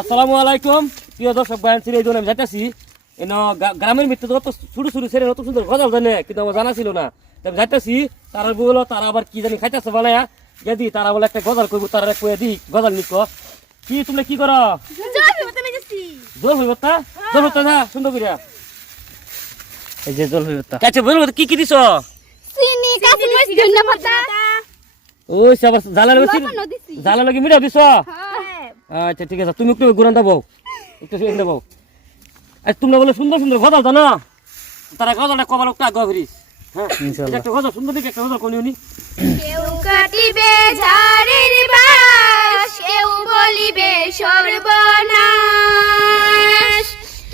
আসসালামু আলাইকুম প্রিয় দর্শক ভাই ছিল এই জন্য আমি যাইতেছি গ্রামের মৃত্যু অত ছোটো ছোটো ছেলে অত সুন্দর গজাল জানে কিন্তু আমার জানা ছিল না আমি যাইতেছি তারা বললো তারা আবার কি জানি খাইতেছে বানায়া যদি তারা বলে একটা গজাল করবো তারা কয়ে দি গজাল নিক কি তুমি কি করো জল হইব তা জল হতো না সুন্দর করিয়া এই যে জল হইব তা আচ্ছা বলবো কি কি দিছ চিনি কাঁচামরিচ ধনিয়া পাতা ওই আবার জ্বালা লাগি মিঠা দিছ আচ্ছা ঠিক আছে তুমি একটু গুরান দাও একটু এখানে দাও আর তোমরা বলে সুন্দর সুন্দর গজাল জানো তারা গজালটা কবার একটা আগে ফিরিস হ্যাঁ একটা গজাল সুন্দর দিকে একটা গজাল কোনি উনি কেউ কাটিবে ঝাড়ের বাস কেউ বলিবে সর্বনাশ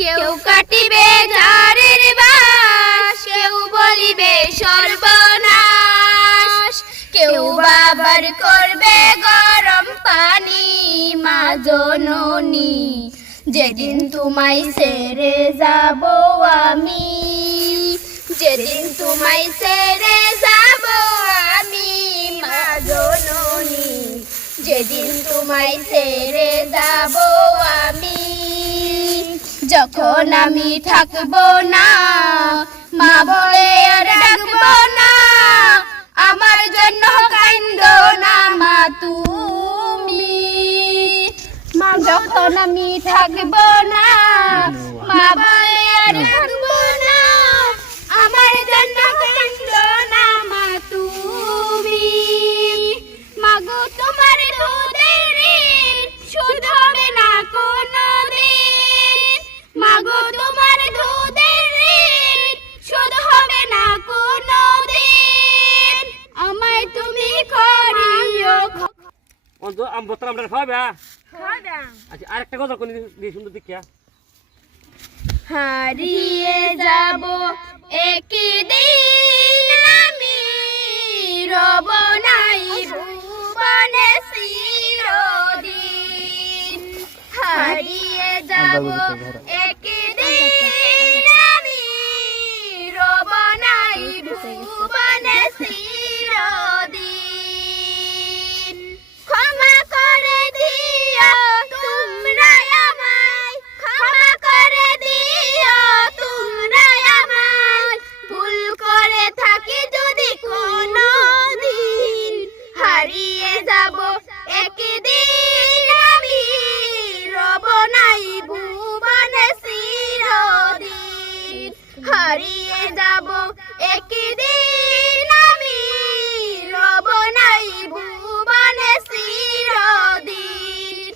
কেউ কাটিবে ঝাড়ের বাস কেউ বলিবে সর্বনাশ কেউ বাবার করবে গরম পানি মা জননী যেদিন তোমায় ছেড়ে যাব আমি যেদিন তোমায় ছেড়ে যাব আমি মা জননী যেদিন তোমায় ছেড়ে যাব আমি যখন আমি থাকবো না মা বলে আর ডাকবো না আমার জন্য কান্দো না মা তুমি মা যখন আমি থাকবো না মা বলে আর ডাকবো না আমার জন্য কান্দো না মা তুমি মাগো তোমার দুধের শোধ হবে না কোনোদিন মাগো তোমার দুধের শোধ হবে না কোনোদিন আমায় তুমি করিও আম বতরা আমরা খাবে খাওয়া আচ্ছা আরেকটা গজাল কোনি দি সুন্দর দেখিয়া হারিয়ে যাব একদিন আমি রব নাই ভুবনে চিরদিন হারিয়ে যাব একদিন আমি রব নাই ভুবনে চিরদিন ক্ষমা করে দিও তোমরা আমায় ক্ষমা করে দিও তোমরা আমায় ভুল করে থাকি যদি কোনো দিন হারিয়ে যাব একদিন আমি রব নাই ভুবনে চিরদিন হারিয়ে যাব একদিন আমি রব নাই ভুবনে চিরদিন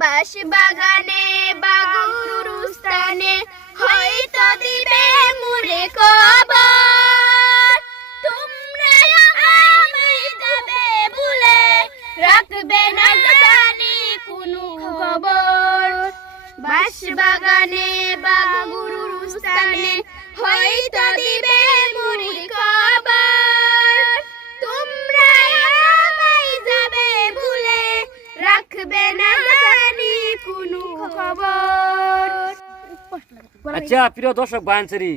বাস বাগানে বা গুরুস্থানে হয়তো দিবে মুরে কবর তোমরা আমায় যাবে ভুলে রাখবে না জানি কোনো খবর বাস বাগানে বা গুরুস্থানে হয়তো দিবে মুরে কবর তোমরা আমায় যাবে ভুলে রাখবে না জানি কোনো খবর আচ্ছা প্রিয় দর্শক বায়ানসারি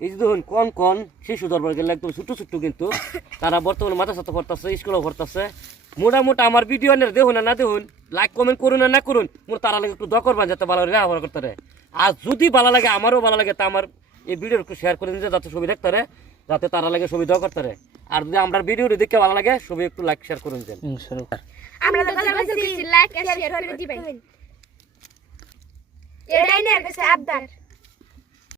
এই যে দেখুন কোন কোন শিশু দরবার গেলে একদম ছোট্ট ছোট্ট কিন্তু তারা বর্তমানে মাথা সাথে পড়তেছে স্কুলেও পড়তেছে মোটামুটি আমার ভিডিও দেখুন না দেখুন লাইক কমেন্ট করুন না করুন মোট তারা লাগে একটু দোয়া করবেন যাতে ভালো ব্যবহার করতে পারে আর যদি ভালো লাগে আমারও ভালো লাগে তা আমার এই ভিডিও একটু শেয়ার করে দিতে যাতে ছবি দেখতে পারে যাতে তারা লাগে ছবি দোয়া করতে পারে আর যদি আমরা ভিডিওটি দেখতে ভালো লাগে ছবি একটু লাইক শেয়ার করুন দেন আমরা তো লাইক শেয়ার করে দিবেন এটাই না আবদার